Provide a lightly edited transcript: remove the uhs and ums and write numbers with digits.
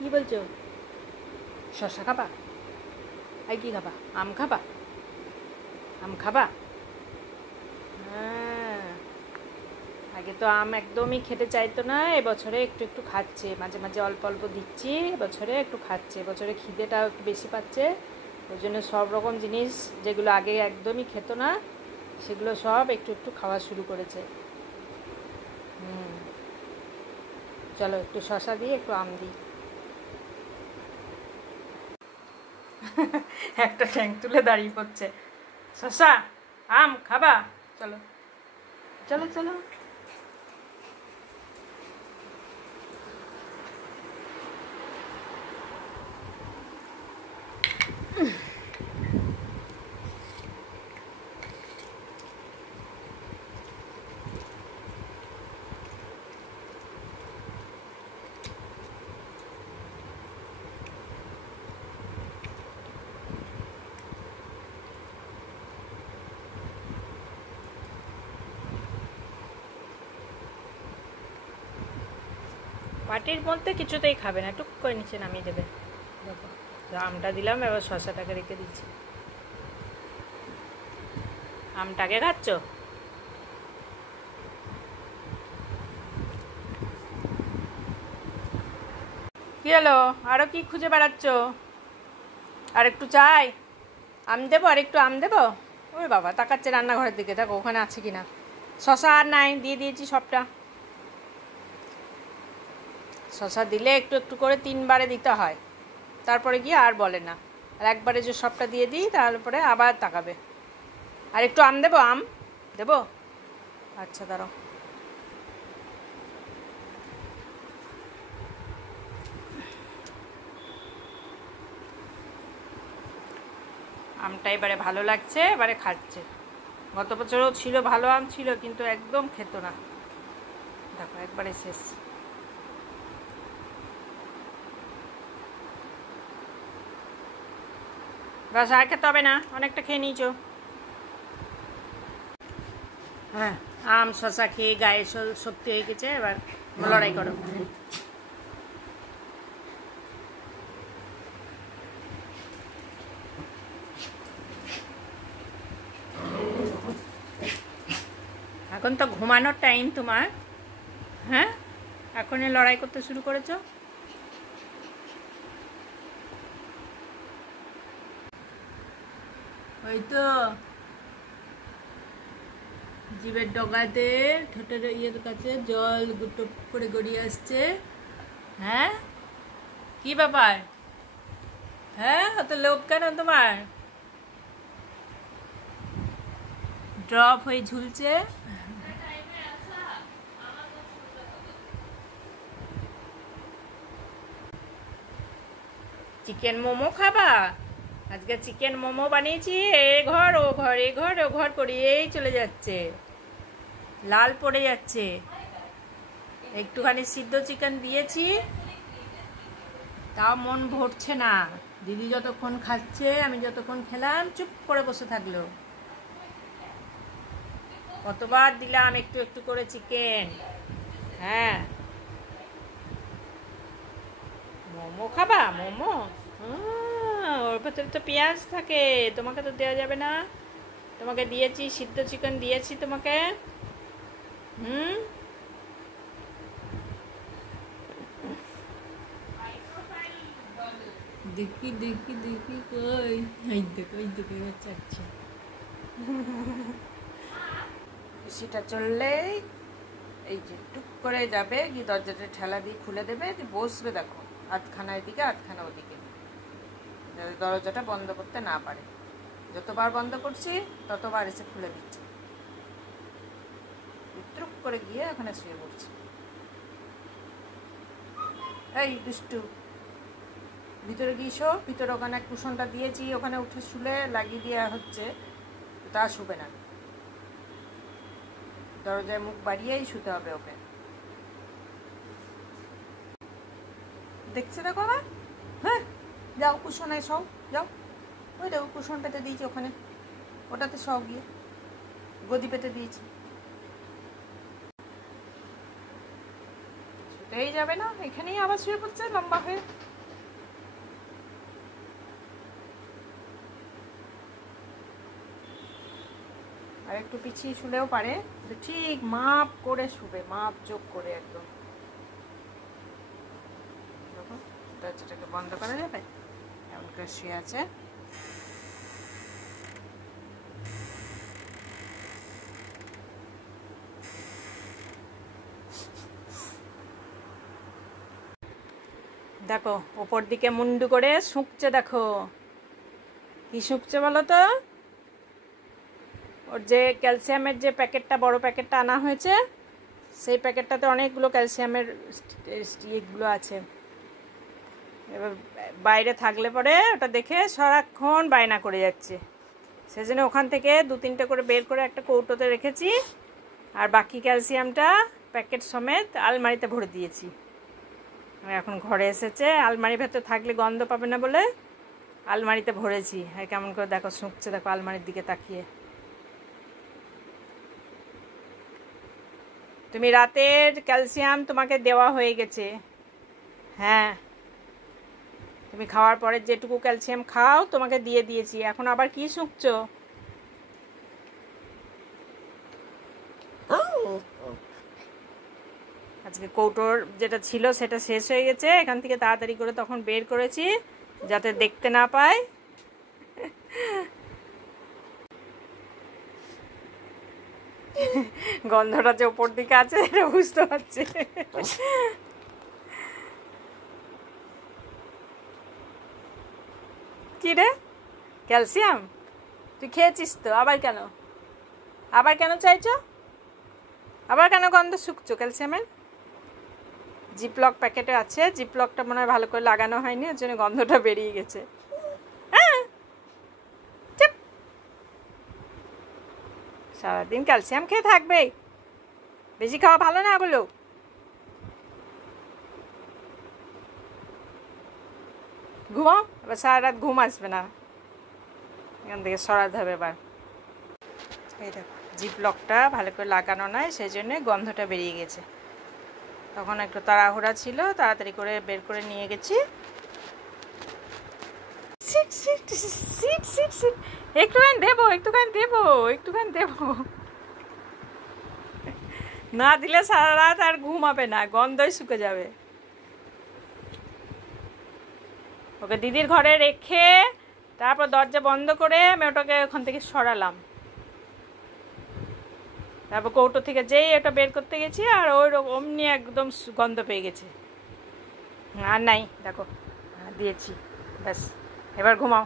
কি বলছো? শসা খাবা? আর কি খাবা? আম খাবা? আম খাবা? হ্যাঁ, আগে তো আম একদমই খেতে চাইতো না, এবছরে একটু একটু খাচ্ছে, মাঝে মাঝে অল্প অল্প দিচ্ছি, এবছরে একটু খাচ্ছে, এবছরে খিদেটা একটু বেশি পাচ্ছে। ওই জন্য সব রকম জিনিস যেগুলো আগে একদমই খেত না সেগুলো সব একটু একটু খাওয়া শুরু করেছে। হুম, চলো একটু শসা দিই, একটু আম দিই। একটা ঠ্যাং তুলে দাঁড়িয়ে পড়ছে। শসা, আম খাবা? চলো চলো চলো। পাটির মধ্যে কিছুতেই খাবে না, টুক করে নিচে নামিয়ে দেবে। দেখো, আমটা দিলাম, এবার শসাটাকে রেখে দিচ্ছি। আমটাকে খাচ্ছ? কি হলো? আরো কি খুঁজে বেড়াচ্ছ? আর একটু চাই? আম দেবো? আর একটু আম দেবো? ওরে বাবা, তাকাচ্ছে রান্নাঘরের দিকে, দেখো ওখানে আছে কিনা। শসা আর নাই, দিয়ে দিয়েছি সবটা। শসা দিলে একটু একটু করে 3 বারে দিতে হয়, তারপরে গিয়ে আর বলে না। আর একবারে যে সবটা দিয়ে দিই তারপরে আবার তাকাবে। আর একটু আম দেবো? আম দেবো? আচ্ছা দাঁড়াও। আমটা এবারে ভালো লাগছে, এবারে খাচ্ছে। গত বছরও ছিল, ভালো আম ছিল, কিন্তু একদম খেত না। দেখো একবারে শেষ। বাস, আর খেতে হবে না, অনেকটা খেয়ে নিয়েছো। হ্যাঁ, আম শসা খেয়ে গায়ে শক্তি হয়ে গেছে, এবার লড়াই করো। এখন তো ঘুমানোর টাইম তোমার। হ্যাঁ, এখনই লড়াই করতে শুরু করেছো। ওই তো জিভের ডগাতে, ঠোঁটের ইয়ের কাছে জল টুপ করে গড়িয়ে আসছে। হ্যাঁ, কি ব্যাপার? হ্যাঁ, অত লোভ কেন তোমার? ড্রপ হয়ে ঝুলছে। চিকেন মোমো খাবা? আজকে চিকেন মোমো বানিয়েছি, এ ঘর ও ঘর, এ ঘর ও ঘর করিয়েই চলে যাচ্ছে, লাল পড়ে যাচ্ছে। একটুখানি সিদ্ধ চিকেন দিয়েছি, তাও মন ভরছে না। দিদি যতক্ষণ খাচ্ছে, আমি যতক্ষণ খেলাম, চুপ করে বসে থাকলো। কতবার দিলাম একটু একটু করে চিকেন। হ্যাঁ, মোমো খাবা? মোমো? ওর ভেতরে তো পেঁয়াজ থাকে, তোমাকে তো দেওয়া যাবে না। তোমাকে দিয়েছি, সিদ্ধ চিকেন দিয়েছি তোমাকে। হুম, দেখি দেখি দেখি, কই এই দেখো, এই দেখো, এবার চাচ্ছে। সেটা চললেই এই যে টুক করে যাবে, গিয়ে দরজাটা ঠেলা দিয়ে খুলে দেবে, বসবে। দেখো, আধখানা এদিকে আধখানা ওদিকে, যাতে দরজাটা বন্ধ করতে না পারে। যতবার বন্ধ করছি ততবার এসে খুলে দিচ্ছে। টুক করে গিয়ে ওখানে শুয়ে পড়ছে। এই দুষ্টু, ভিতরে গিয়েছো, ভিতরে ওখানে কুশনটা দিয়েছি, ওখানে উঠে শুলে লাগিয়ে দেওয়া হচ্ছে, তা শুবে না। দরজায় মুখ বাড়িয়েই শুতে হবে ওকে। দেখছে দেখো আবার। হ্যাঁ, যাও কুশনায় সব, যাও। ওই দেখো কুশন পেতে দিয়েছি ওখানে, ওটাতে সব গিয়ে গদি পেতে দিয়েছি। শুতেই যাবে না, এখানেই আবার শুয়ে পড়ছে লম্বা হয়ে। আর একটু পিছিয়ে শুলেও পারে, ঠিক মাপ করে শুবে, মাপ যোগ করে একদম। দেখো দরজাটাকে বন্ধ করা যাবে, এমন করে শুয়ে আছে। দেখো ওপর দিকে মুন্ডু করে শুকছে, দেখো কি শুকছে বলো তো। ওর যে ক্যালসিয়ামের যে প্যাকেটটা, বড় প্যাকেটটা আনা হয়েছে, সেই প্যাকেটটাতে অনেকগুলো ক্যালসিয়ামের ইয়েগুলো আছে। এবার বাইরে থাকলে পরে ওটা দেখে সারাক্ষণ বায়না করে যাচ্ছে, সেজন্য ওখান থেকে 2-3টে করে বের করে একটা কৌটোতে রেখেছি, আর বাকি ক্যালসিয়ামটা প্যাকেট সমেত আলমারিতে ভরে দিয়েছি। এখন ঘরে এসেছে, আলমারির ভেতর থাকলে গন্ধ পাবে না বলে আলমারিতে ভরেছি। আর কেমন করে দেখো শুকছে, দেখো আলমারির দিকে তাকিয়ে। তুমি রাতের ক্যালসিয়াম তোমাকে দেওয়া হয়ে গেছে, হ্যাঁ তুমি খাওয়ার পরে যেটুকু ক্যালসিয়াম খাও তোমাকে দিয়ে দিয়েছি, এখন আবার কি শুকছো? আজকে কৌটোর যেটা ছিল সেটা শেষ হয়ে গেছে, এখান থেকে তাড়াতাড়ি করে তখন বের করেছি যাতে দেখতে না পায়। গন্ধটা যে ওপর দিকে আছে এটা বুঝতে পারছি। কি রে, ক্যালসিয়াম তুই খেয়েছিস তো, আবার কেন, আবার কেন চাইছো, আবার কেন গন্ধ শুকছো ক্যালসিয়ামের? জিপলক প্যাকেটে আছে, জিপলকটা মনে হয় ভালো করে লাগানো হয়নি, ওর জন্য গন্ধটা বেরিয়ে গেছে। সারাদিন ক্যালসিয়াম খেয়ে থাকবে, বেশি খাওয়া ভালো না বলো। ঘুমাও, এবার সারা রাত ঘুম আসবে না, এখান থেকে সরাতে হবে এবার। এই দেখো জিপলকটা ভালো করে লাগানো নয়, সেই জন্যে গন্ধটা বেরিয়ে গেছে। তখন একটু তাড়াহুড়া ছিল, তাড়াতাড়ি করে বের করে নিয়ে গেছি। একটুখানি দেবো, একটুখানি দেবো, একটুখানি দেবো, না দিলে সারা রাত আর ঘুমাবে না, গন্ধই শুকে যাবে। ওকে দিদির ঘরে রেখে তারপর দরজা বন্ধ করে আমি ওটাকে ওখান থেকে সরালাম, তারপর কৌটো থেকে যেই ওটা বের করতে গেছি আর ওই অমনি একদম গন্ধ পেয়ে গেছে। আর নাই, দেখো দিয়েছি, ব্যাস এবার ঘুমাও।